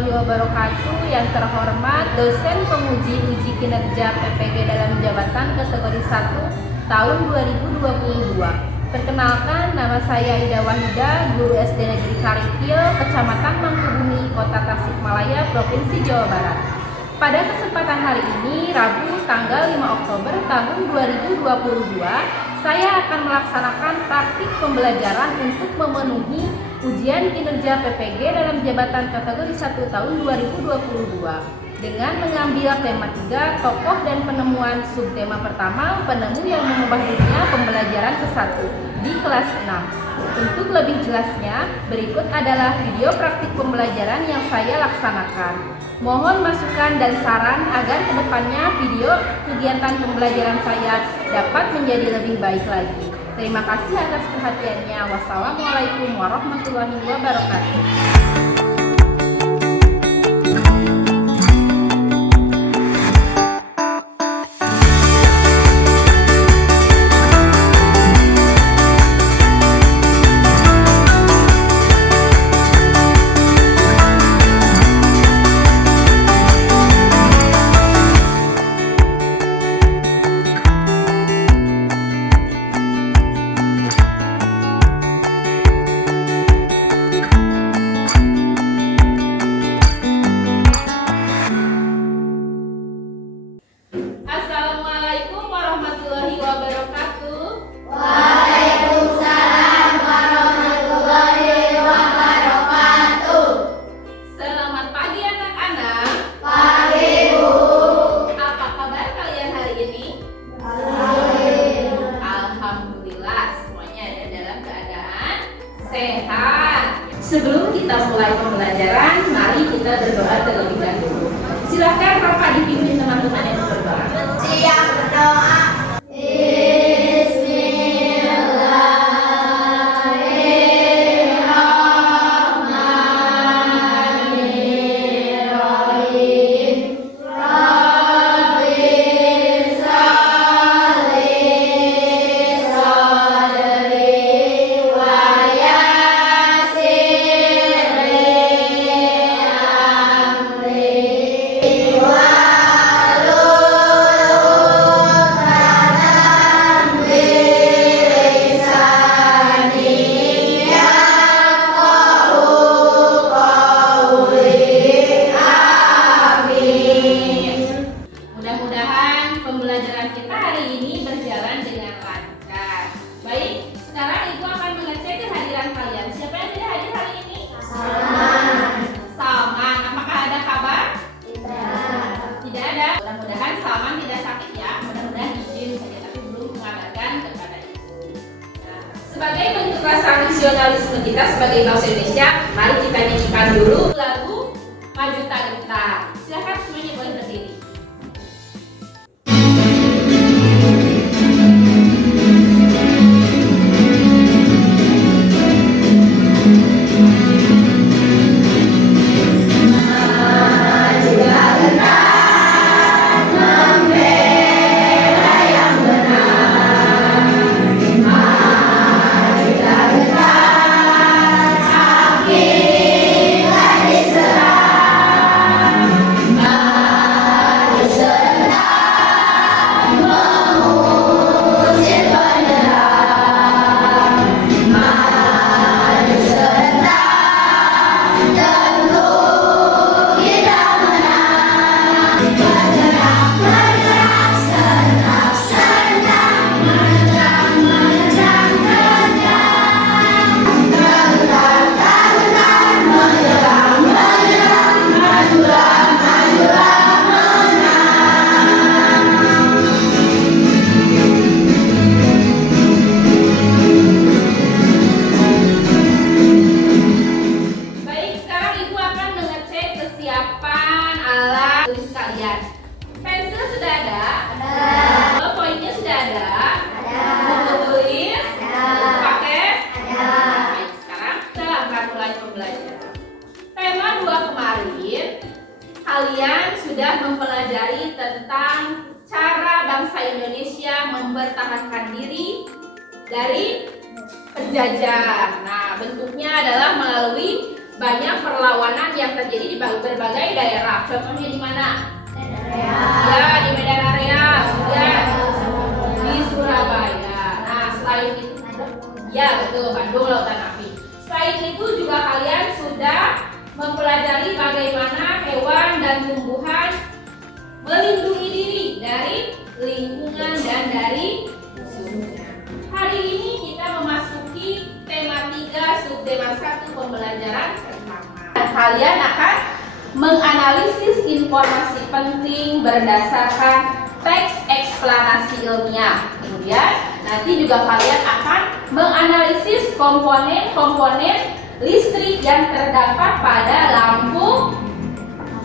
warahmatullahi wabarakatuh. Yang terhormat dosen penguji uji kinerja PPG dalam jabatan kategori 1 tahun 2022. Perkenalkan, nama saya Ida Wahida, guru SD Negeri Karikil, Kecamatan Mangkubumi, Kota Tasikmalaya, Provinsi Jawa Barat. Pada kesempatan hari ini, Rabu tanggal 5 Oktober tahun 2022, saya akan melaksanakan praktik pembelajaran untuk memenuhi ujian kinerja PPG dalam jabatan kategori 1 tahun 2022 dengan mengambil tema 3, tokoh dan penemuan. Subtema pertama, penemu yang mengubah dunia, pembelajaran ke-1 di kelas 6. Untuk lebih jelasnya, berikut adalah video praktik pembelajaran yang saya laksanakan. Mohon masukan dan saran agar kedepannya video kegiatan pembelajaran saya dapat menjadi lebih baik lagi. Terima kasih atas perhatiannya. Wassalamualaikum warahmatullahi wabarakatuh. Assalamualaikum warahmatullahi wabarakatuh. Waalaikumsalam warahmatullahi wabarakatuh. Selamat pagi anak-anak. Pagi, Bu. Apa kabar kalian hari ini? Baik. Alhamdulillah, semuanya ada dalam keadaan sehat. Sebelum kita mulai pembelajaran, mari kita berdoa terlebih dahulu. Silakan Bapak dipimpin teman-teman yang berdoa. Siap berdoa. Bismillahirrahmanirrahim. Rabbi sholli sadri wa yassir li amri Mudah-mudahan pembelajaran kita hari ini berjalan dengan lancar. Baik, sekarang Ibu akan mengecek kehadiran kalian. Siapa yang tidak hadir hari ini? Salman. Apakah ada kabar? Tidak ada. Mudah-mudahan Salman tidak sakit ya. Mudah-mudahan izin saja, tapi belum mengabarkan kepada Ibu. Nah, sebagai bentuk rasa nasionalisme kita sebagai bangsa Indonesia, mari kita nyanyikan dulu lagu Maju Tak Gentar. Silakan semuanya boleh berdiri. Baik, sekarang Ibu akan mengecek kesiapan alat tulis kalian. Pensil sudah ada? Poinnya sudah ada? Buku tulis? Pakai? Baik, sekarang kita akan mulai pembelajaran. Tema 2 kemarin, kalian sudah mempelajari tentang cara bangsa Indonesia mempertahankan diri dari penjajah. Nah, bentuknya adalah melalui banyak perlawanan yang terjadi di berbagai daerah. Contohnya di mana? Ya, di Medan Area, kemudian di Surabaya. Nah, selain itu, ya betul, Bandung Lautan Api. Selain itu juga kalian sudah mempelajari bagaimana hewan dan tumbuhan melindungi diri dari lingkungan dan dari musuhnya. Hari ini kita memasuki tema 3 subtema 1 pembelajaran pertama. Kalian akan menganalisis informasi penting berdasarkan teks eksplanasi ilmiah. Kemudian nanti juga kalian akan menganalisis komponen-komponen listrik yang terdapat pada lampu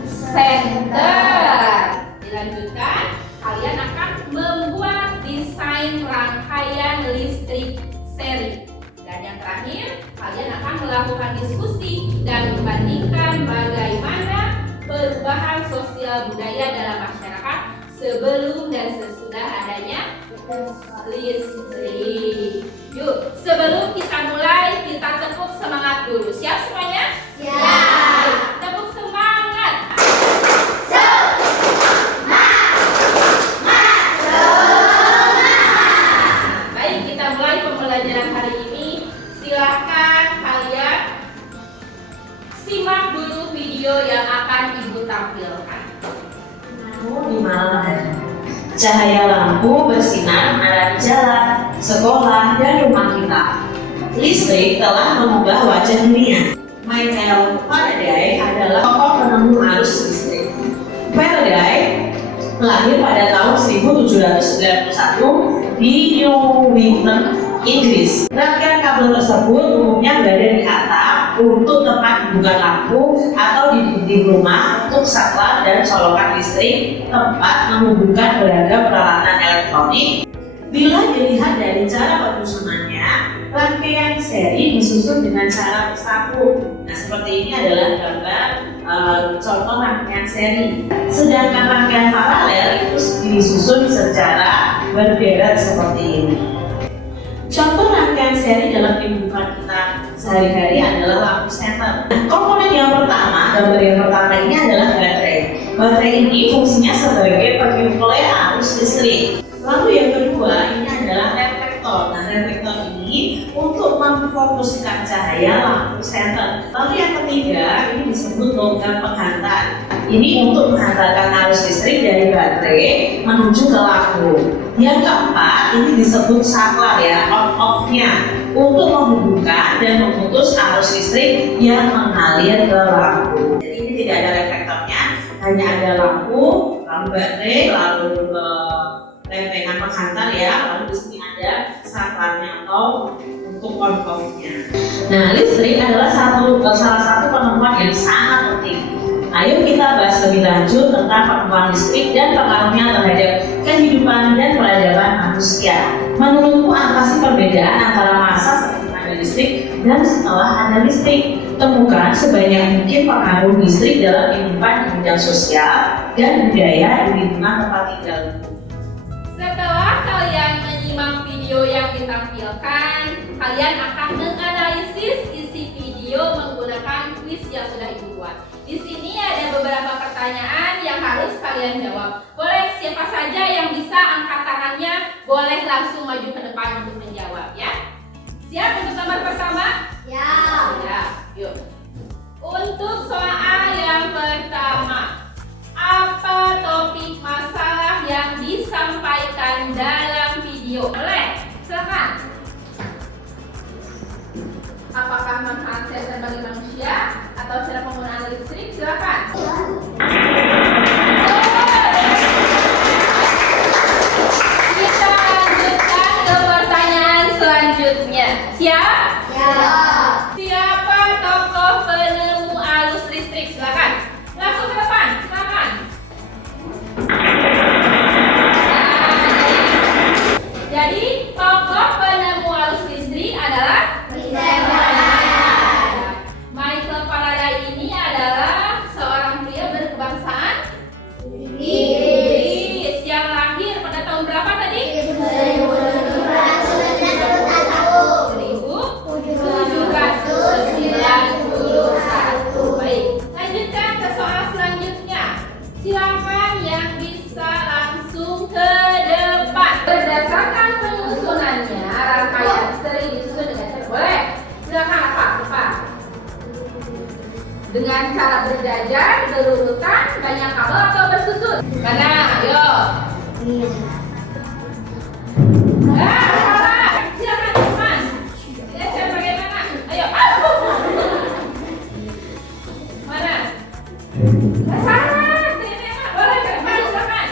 senter. Dilanjutkan, kalian akan membuat desain rangkaian listrik seri. Dan yang terakhir, kalian akan melakukan diskusi dan membandingkan bagaimana perubahan sosial budaya dalam masyarakat sebelum dan sesudah adanya listrik. Yuk, sebelum kita mulai, kita tepuk semangat dulu. Siap semuanya? Siap. Tepuk semangat. Baik, kita mulai pembelajaran hari ini. Silakan kalian simak dulu video yang akan Ibu tampilkan. Di malam hari, cahaya lampu bersinar menerangi jalan, sekolah, dan rumah kita. Listrik telah mengubah wajah dunia. Michael Faraday adalah tokoh penemu arus listrik. Faraday lahir pada tahun 1791 di Newington, Inggris. Rangkaian kabel tersebut umumnya berada di atap untuk tempat hiburan lampu atau di dinding rumah untuk saklar dan colokan listrik, tempat menghubungkan beragam peralatan elektronik. Bila dilihat dari cara penyusunannya, rangkaian seri disusun dengan cara bersambung. Nah, seperti ini adalah gambar contoh rangkaian seri. Sedangkan rangkaian paralel itu disusun secara berderet seperti ini. Contoh rangkaian seri dalam kehidupan kita sehari-hari adalah lampu senter. Komponen yang pertama, gambar yang pertama ini adalah baterai. Baterai ini fungsinya sebagai penyuplai arus listrik. Lalu yang kedua, ini adalah reflektor. Nah, reflektor ini untuk memfokuskan cahaya lampu senter. Lalu yang ketiga, ini disebut logam penghantar. Ini untuk menghantarkan arus listrik dari baterai menuju ke lampu. Yang keempat, ini disebut saklar ya, on-off-nya, untuk menghubungkan dan memutus arus listrik yang mengalir ke lampu. Jadi ini tidak ada reflektornya, hanya ada lampu, lalu baterai, lalu lempengan penghantar ya, lalu di sini ada saklarnya atau untuk on-off-nya. Nah, listrik adalah salah satu penemuan yang sangat penting. Ayo kita bahas lebih lanjut tentang penemuan listrik dan pengaruhnya terhadap kehidupan dan peradaban manusia. Menurutmu apa sih perbedaan antara masa sebelum ada listrik dan setelah ada listrik? Temukan sebanyak mungkin pengaruh listrik dalam kehidupan di bidang sosial dan budaya di lingkungan tempat tinggal. Setelah kalian menyimak video yang ditampilkan, kalian akan menganalisis isi video menggunakan kuis yang sudah Ibu buat. Di sini ada beberapa pertanyaan yang harus kalian jawab. Boleh siapa saja yang bisa angkat tangannya, boleh langsung maju ke depan untuk menjawab ya. Siap untuk nomor pertama? Ya. Ya, yuk. Untuk soal yang pertama, apa topik masalah yang disampaikan dalam video? Boleh, silakan. Apakah manfaat senter bagi manusia atau cara penggunaan listrik? Silakan. Kita lanjutkan ke pertanyaan selanjutnya. Siap? Ya. Siapa tokoh penemu arus listrik? Silakan. Langsung ke depan. Silakan. Jadi tokoh penemu arus listrik adalah Michael Faraday ini dengan cara berjajar, berurutan, banyak kabel atau bersusun? Mana? Ayo. Salah. Silakan teman. Lihat cara bagaimana? Ayo. Mana? Salah. Ternyata boleh ke depan, silakan.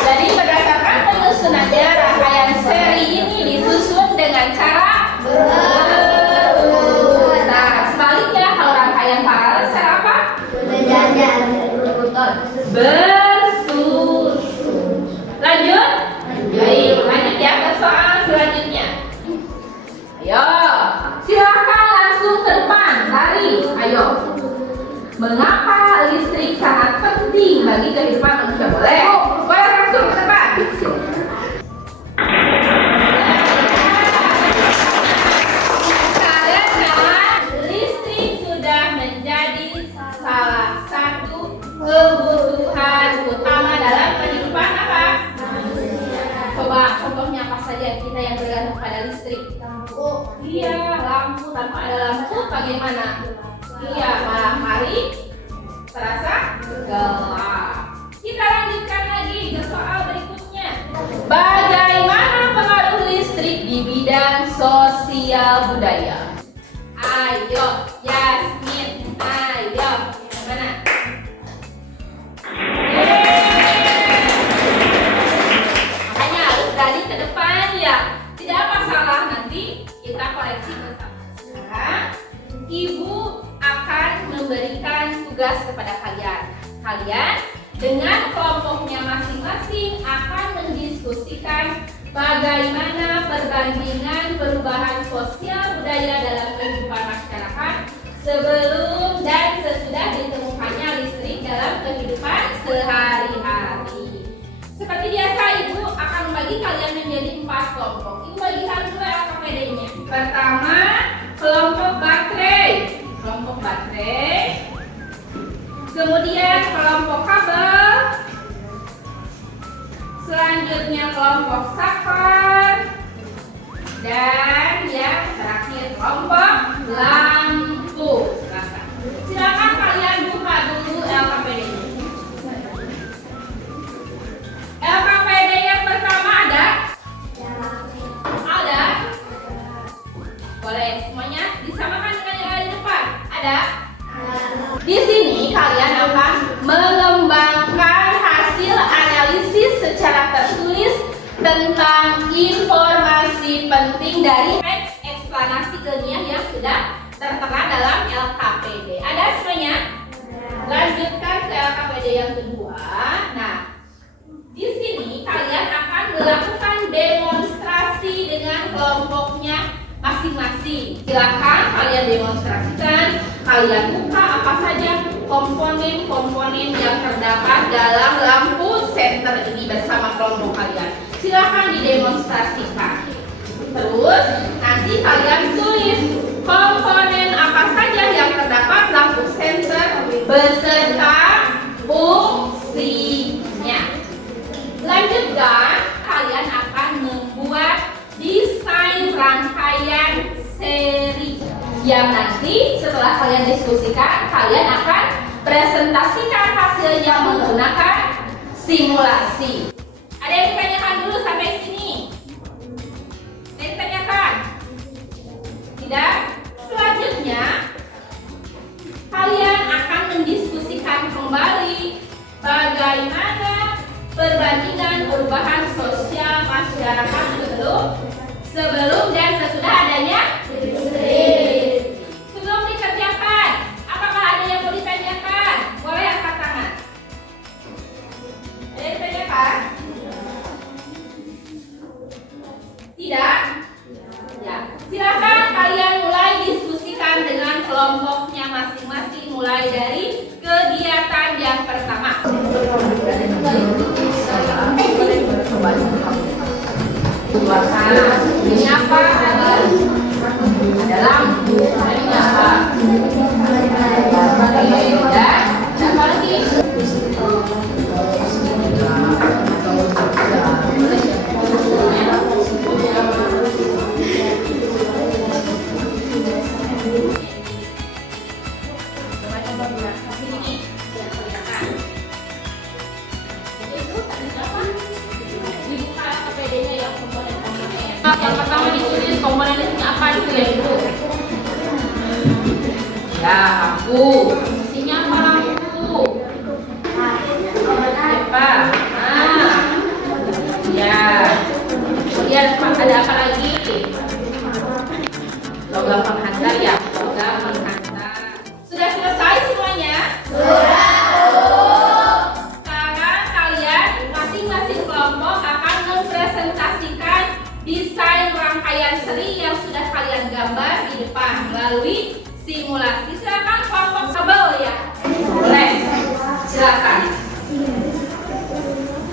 Jadi berdasarkan penyusunannya, rangkaian seri ini disusun dengan cara berurutan. Nah, sebaliknya kalau rangkaian paralel secara apa? Bersusun. Lanjut? Baik, lanjut ya ke soal selanjutnya. Ayo, silakan langsung ke depan, lari. Ayo. Mengapa listrik sangat penting bagi kehidupan manusia? Boleh? Boleh langsung ke depan. Karena listrik sudah menjadi salah satu kebutuhan utama dalam kehidupan apa? Coba contohnya apa saja kita yang bergantung pada listrik? Iya, lampu. Tanpa ada lampu bagaimana? Iya, malam hari terasa gelap. Kita lanjutkan lagi ke soal berikutnya. Bagaimana pengaruh listrik di bidang sosial budaya? Ayo, Yasmin. Ayo, mana? Makanya harus berani ke depan ya. Tidak apa salah, nanti kita koreksi bersama. Sekarang Ibu akan memberikan tugas kepada kalian. Kalian dengan kelompoknya masing-masing akan mendiskusikan bagaimana perbandingan perubahan sosial budaya dalam kehidupan masyarakat sebelum dan sesudah ditemukannya listrik dalam kehidupan sehari-hari. Seperti biasa, Ibu akan membagi kalian menjadi 4 kelompok. Ibu bagikan dulu LKPD-nya. Pertama, kelompok baterai. Kelompok baterai. Kemudian kelompok kabel. Selanjutnya kelompok saklar. Dan yang terakhir kelompok lampu. Silakan kalian buka dulu LKPD-nya. LKPD yang pertama ada? Ada? Boleh semuanya disamakan dengan yang ada di depan. Ada? Di sini kalian akan mengembangkan hasil analisis secara tertulis tentang informasi penting dari teks eksplanasi ilmiah yang sudah tertera dalam LKPD. Ada semuanya? Lanjutkan ke LKPD yang kedua. Nah, di sini kalian akan melakukan demonstrasi dengan kelompoknya masing-masing. Silakan kalian demonstrasikan. Kalian buka apa saja komponen-komponen yang terdapat dalam lampu senter ini bersama kelompok kalian. Silakan didemonstrasikan. Terus nanti kalian tulis komponen apa saja yang terdapat lampu senter beserta fungsinya. Lanjutkan, kalian akan membuat desain rangkaian seri yang nanti setelah kalian diskusikan, kalian akan presentasikan hasilnya menggunakan simulasi. Ada yang ditanyakan dulu sampai sini? Ada yang ditanyakan? Tidak? Selanjutnya, kalian akan mendiskusikan kembali bagaimana perbandingan perubahan sosial masyarakat sebelum dan sesudah adanya listrik. Sebelum dikerjakan, apakah ada yang mau ditanyakan? Boleh angkat tangan. Ada yang ditanyakan? Tidak? Ya. Silakan kalian mulai diskusikan dengan kelompoknya masing-masing, mulai dari kegiatan yang pertama. Ini apa? Ada lampu. Ini apa? Dan apa lagi? Dibuka KPD-nya ya, komponen-komponennya. Yang pertama ditulis komponennya apa itu ya Ibu? Ya, lampu. Fungsinya apa lampu? Apa? Nah, ya. Kemudian ada apa lagi? Logam penghantar ya, logam penghantar. Sudah selesai semuanya? Sekarang kalian masing-masing kelompok akan mempresentasikan desain rangkaian seri yang sudah kalian gambar di depan melalui simulasi. Silakan kelompok kabel ya. Boleh. Silakan.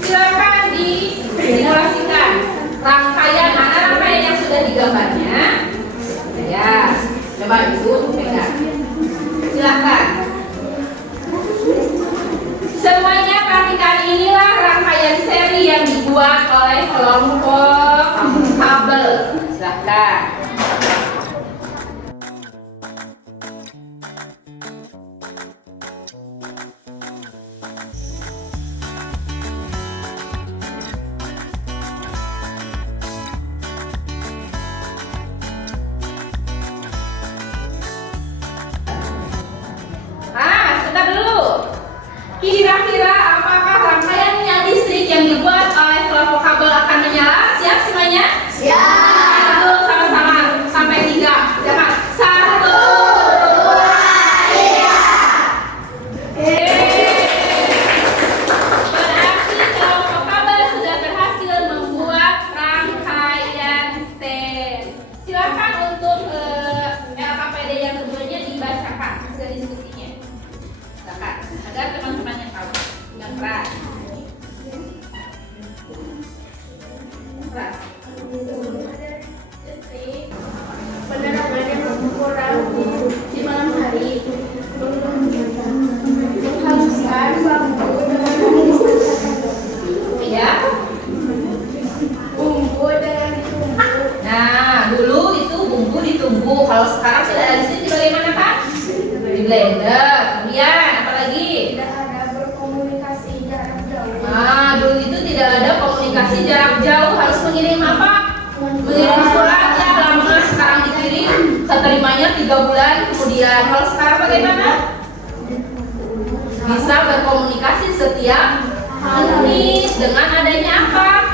Silakan disimulasikan rangkaian yang sudah digambarnya. Ya, coba Ibu pegang. Silakan. Semuanya perhatikan, inilah rangkaian seri yang dibuat oleh kelompok kabel. Silakan. Sebentar dulu. Kira-kira apakah rangkaian listrik yang dibuat oleh kelompok kabel akan menyala? Siap semuanya? Siap. Ayo sama-sama sampai 3. Jangan 1, 2, 3. Berarti kelompok kabel sudah berhasil membuat rangkaian seri. Silakan untuk LKPD yang keduanya dibacakan hasil diskusinya. Silakan agar teman-temannya tahu dengan keras. Penerangan yang berkurang di malam hari, menghaluskan bambu dengan Ya. bumbu dengan ditumbuk. Nah, dulu itu bumbu ditumbuk. Kalau sekarang sudah ada listrik di bagaimana kan? Di blender. Kemudian apa lagi? Tidak ada berkomunikasi jarak jauh. Nah, dulu itu tidak ada komunikasi jarak jauh. Harus mengirim apa? Mengirim surat ya lama. Sekarang dikirim, keterimanya 3 bulan kemudian. Kalau sekarang bagaimana? Bisa berkomunikasi setiap menit dengan adanya apa?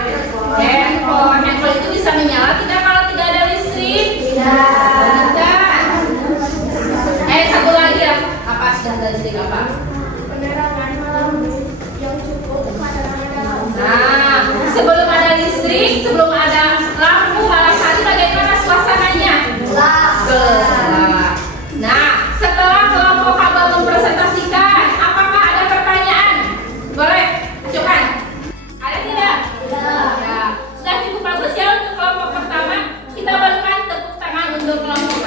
Handphone. Handphone itu bisa menyala tidak kalau tidak ada listrik? Tidak. Satu lagi ya. Apa sudah ada listrik apa? Penerangan malam yang cukup kadang ada lampu. Nah, sebelum ada listrik, sebelum ada lampu malam hari bagaimana suasananya? Gelap. Nah, setelah kelompok kabel mempresentasikan, apakah ada pertanyaan? Boleh, ajukan. Ada tidak? Ya. Sudah cukup bagus ya untuk kelompok pertama. Kita berikan tepuk tangan untuk kelompok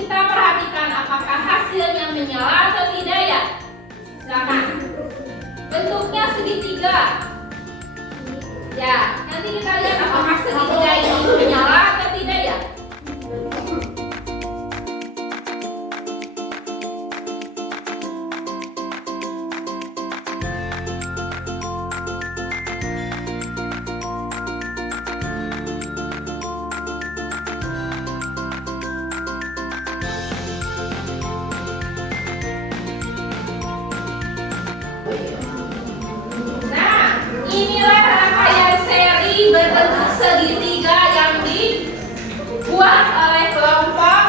kita perhatikan apakah hasilnya menyala atau tidak ya. Silakan. Bentuknya segitiga. Ya, nanti kita lihat apakah segitiga ini menyala atau tidak ya. Nah, inilah rangkaian seri berbentuk segitiga yang dibuat oleh kelompok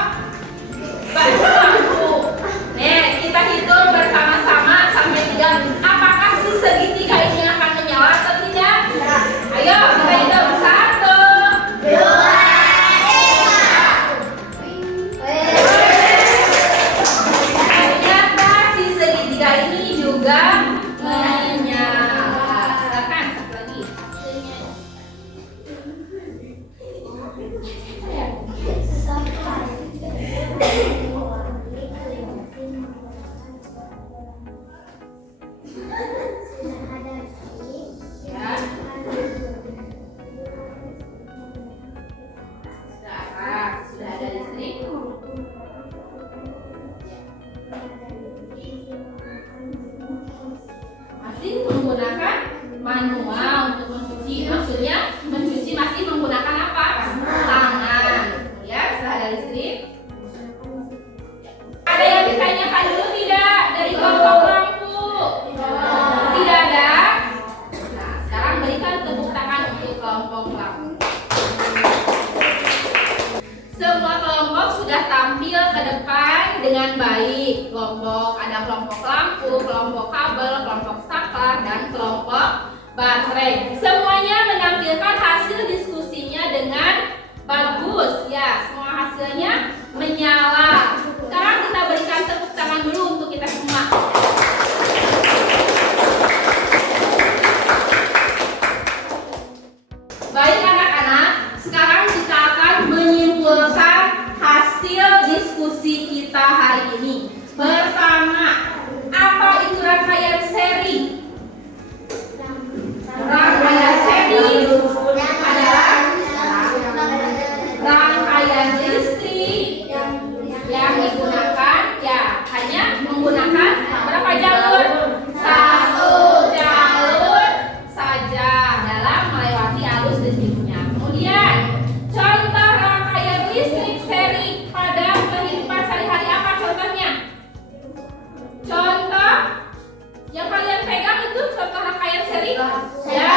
lampu. Nih, kita hitung bersama-sama sampai 3. Apakah si segitiga ini akan menyala atau tidak? Ayo, kita hitung 1, 2, ternyata si segitiga ini juga menyala. Silakan satu lagi hasilnya. Ya. Sudah ada listrik. Masih menggunakan manual untuk mencuci. Maksudnya mencuci masih menggunakan apa? Tangan. Ya, setelah ada listrik. Ada yang ditanyakan dulu tidak dari kelompok lampu? Tidak ada. Nah, sekarang berikan tepuk tangan untuk kelompok lampu. Semua kelompok sudah tampil ke depan dengan baik. Ada kelompok lampu, kelompok kabel, kelompok saklar, dan kelompok baterai. Semuanya menampilkan hasil diskusinya dengan bagus. Ya, semua hasilnya menyala. Sekarang kita berikan tepuk tangan dulu untuk kita semua. Baik anak-anak, sekarang kita akan menyimpulkan hasil diskusi kita hari ini. Pertama, apa itu rangkaian seri? Rangkaian seri adalah rangkaian listrik yang digunakan ya hanya menggunakan berapa jalur? 1 jalur saja dalam melewati arus listriknya. Kemudian contoh rangkaian listrik seri pada kehidupan sehari-hari apa contohnya? Contoh yang kalian pegang itu contoh rangkaian seri? Ya,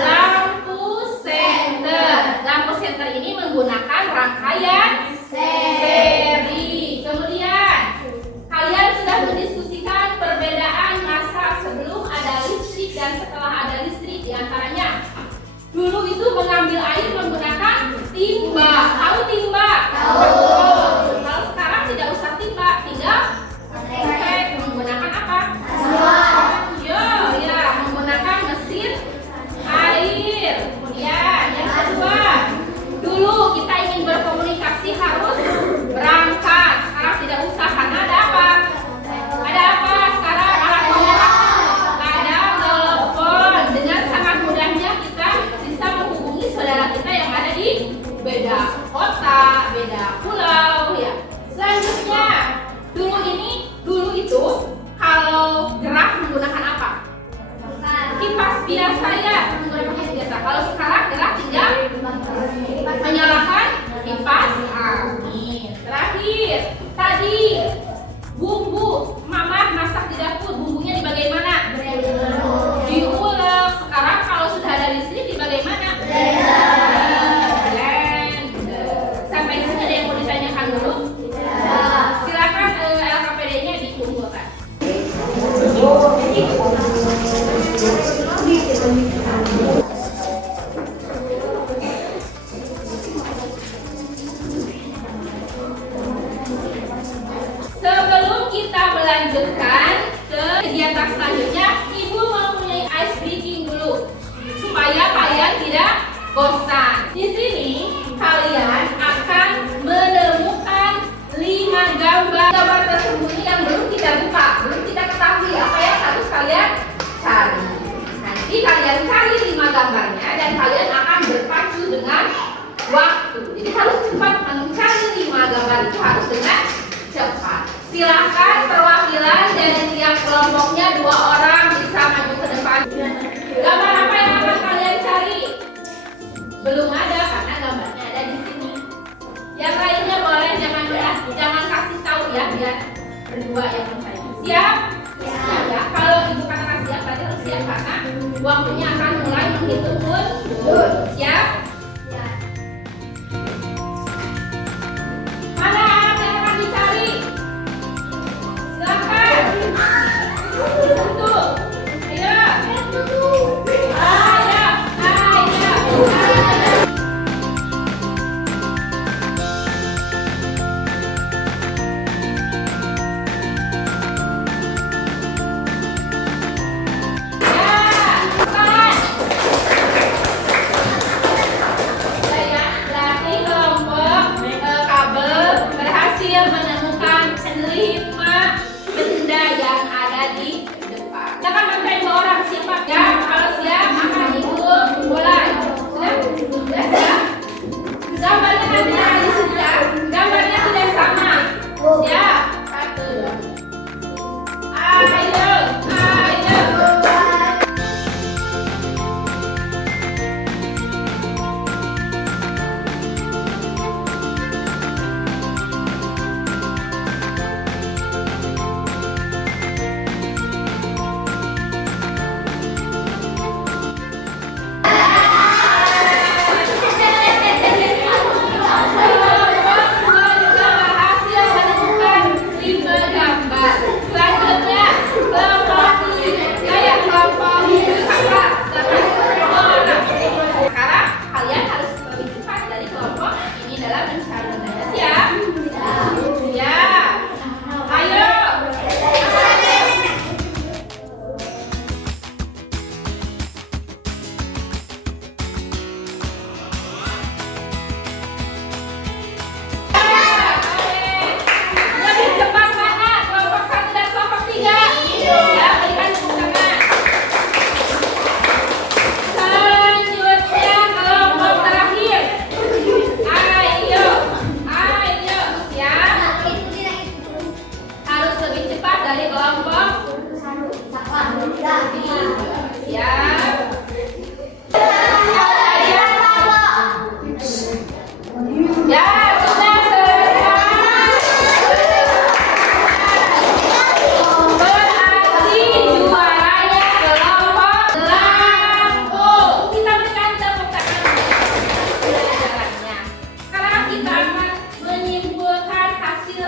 lampu senter. Lampu senter ini menggunakan rangkaian seri. Kemudian kalian sudah mendiskusikan perbedaan masa sebelum ada listrik dan setelah ada listrik. Di antaranya dulu itu mengambil air menggunakan timba. Tahu timba? Tahu. Kalau sekarang tidak usah timba, tinggal pakai menggunakan apa? Ya, menggunakan mesin air. Kemudian yang kedua, dulu kita ingin berkomunikasi harus berangkat. Sekarang tidak usah karena ada apa? Ada apa? Sekarang alat komunikasi. Ada telepon. Dengan sangat mudahnya kita bisa menghubungi saudara kita yang ada di beda kota, beda pulau ya. Selanjutnya, dulu itu kalau gerak menggunakan apa? Kipas biasa ya, menggunakan kipas biasa. Kalau sekarang gerak tinggal menyalakan kipas angin. Terakhir, tadi bumbu mama masak di dapur, bumbunya di bagaimana? Diulek. Sekarang kalau sudah ada listrik di bagaimana? Sampai sini ada yang mau ditanyakan dulu? Silakan LKPD-nya dikumpulkan. Sebelum kita melanjutkan ke kegiatan selanjutnya, Ibu mempunyai ice breaking dulu supaya kalian tidak bosan. Di sini kalian akan menemukan 5 kalian cari 5 gambarnya dan kalian akan berpacu dengan waktu. Jadi harus cepat mencari 5 gambar itu harus dengan cepat. Silakan perwakilan dari tiap kelompoknya 2 orang bisa maju ke depan. Gambar apa yang akan kalian cari? Belum ada karena gambarnya ada di sini. Yang lainnya boleh jangan kasih tahu ya, biar berdua yang mencari. Siap? Siap ya. Kalau ibu katakan siap, berarti harus siap karena waktunya akan mulai menghitung mundur. Siap? Mana anak yang akan dicari? Silakan. Satu. Ayo. Ayo. Menemukan 5 benda yang ada di depan. Kita akan mencari 2 orang. Siapa? Ya, kalau siap akan ikut mulai. Sudah siap? Gambarnya nanti ada di sini ya. Gambarnya tidak sama. Siap? 1. Ayo.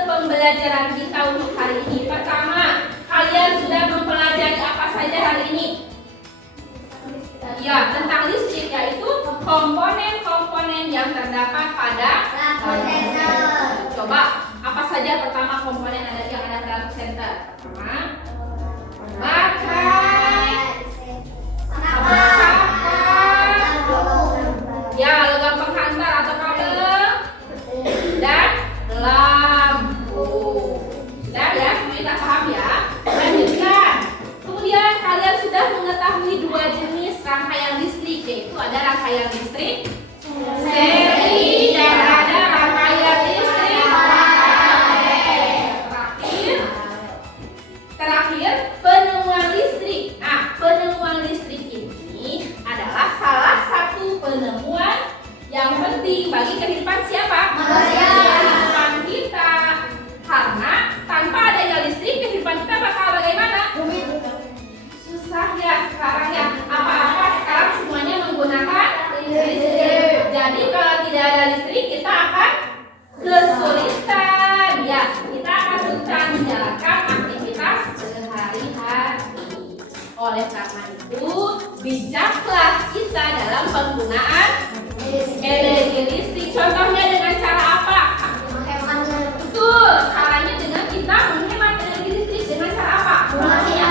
Pembelajaran kita untuk hari ini. Pertama, kalian sudah mempelajari apa saja hari ini? Ya, tentang listrik, yaitu komponen-komponen yang terdapat pada lampu. Coba, apa saja pertama komponen yang ada pada lampu senter? Pertama, baterai, ya, logam penghantar atau kabel, dan lampu. Sudah ya, semuanya tak paham ya? Lanjutkan. Kemudian kalian sudah mengetahui 2 jenis rangkaian listrik, yaitu ada rangkaian listrik seri dan ada rangkaian listrik terakhir penemuan listrik. Nah, penemuan listrik ini adalah salah satu penemuan yang penting bagi kehidupan siapa? Manusia. Kehidupan kita. Karena tanpa adanya listrik, kehidupan kita bakal bagaimana? Susah ya sekarang ya. Apa-apa sekarang semuanya menggunakan listrik. Jadi kalau tidak ada listrik, kita akan kesulitan. Ya, kita akan kesulitan menjalankan aktivitas sehari-hari. Oleh karena itu, bijaklah kita dalam penggunaan energi listrik. Contohnya dengan cara apa? Betul, caranya dengan kita menghemat energi listrik dengan cara apa? Mematikan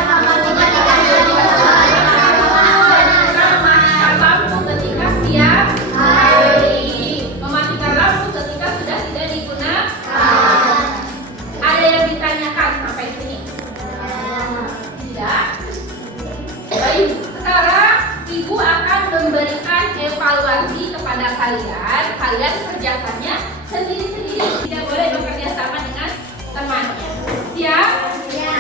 lampu ketika siang hari, mematikan lampu ketika sudah tidak digunakan. Ada yang ditanyakan sampai sini? Tidak? Baik, sekarang Ibu evaluasi kepada kalian, kalian kerjakannya sendiri-sendiri, tidak boleh bekerja sama dengan temannya. Siap? Ya.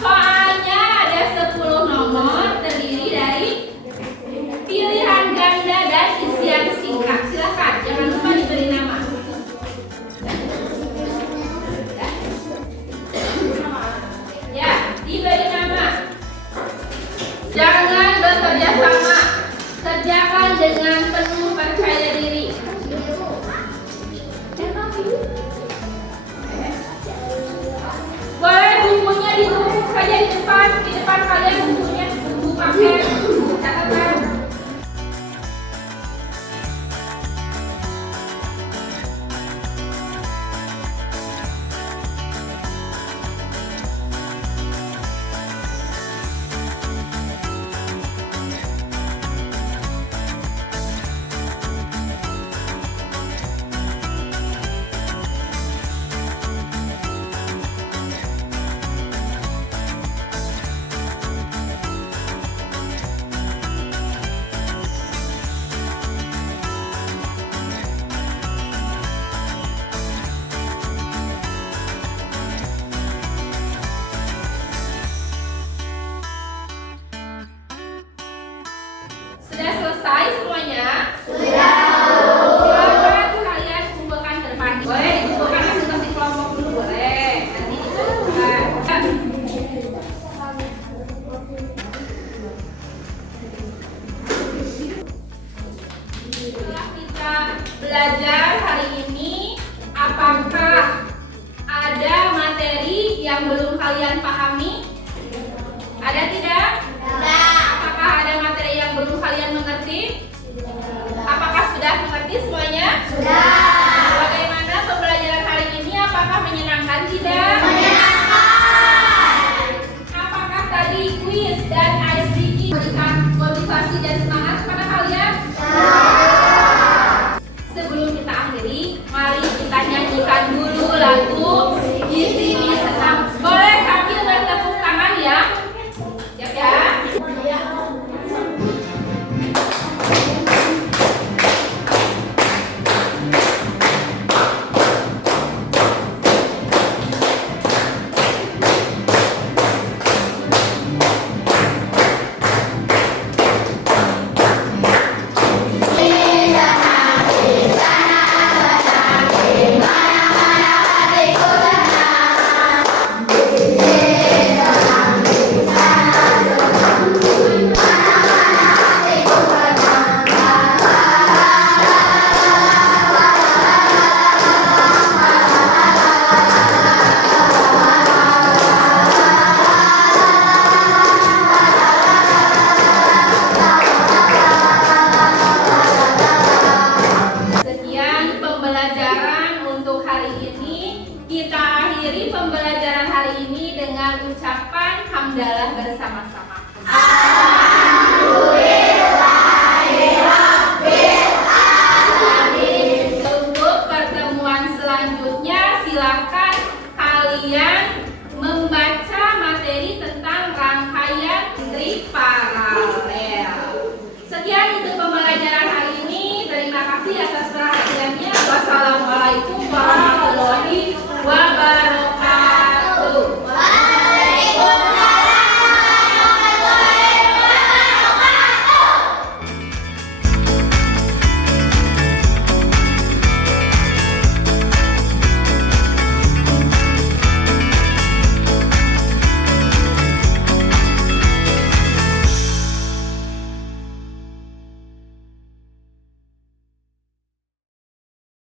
Soalnya ada 10 nomor terdiri dari pilihan ganda dan isian singkat. Silakan, jangan lupa diberi nama. Ya, diberi nama. Jangan bekerja sama. Kerjakan dengan penuh percaya diri. Boleh bukunya ditumpuk saja di depan kalian bukunya, buku pakai catatan. Sudah selesai semuanya? Sudah. Silakan kalian kumpulkan ke depan. Boleh dikumpulkan masing-masing kelompok dulu, boleh. Nanti dikumpulkan. Setelah kita belajar hari ini, apakah ada materi yang belum kalian pahami? Ada tidak? Apakah ada materi yang belum kalian mengerti? Apakah sudah mengerti semuanya? Sudah. Bagaimana pembelajaran hari ini? Apakah menyenangkan tidak? Menyenangkan. Apakah tadi kuis dan ice breaking memberikan motivasi dan semangat kepada kalian? Sebelum kita akhiri, mari kita nyanyikan dulu lagu Di Sini Senang. Boleh sambil bertepuk tangan ya? Siap ya? Sekian pembelajaran untuk hari ini. Kita akhiri pembelajaran hari ini dengan ucapan hamdalah bersama-sama. Untuk pertemuan selanjutnya, silakan kalian membaca materi tentang rangkaian listrik paralel. Sekian untuk pembelajaran hari ini. Terima kasih atas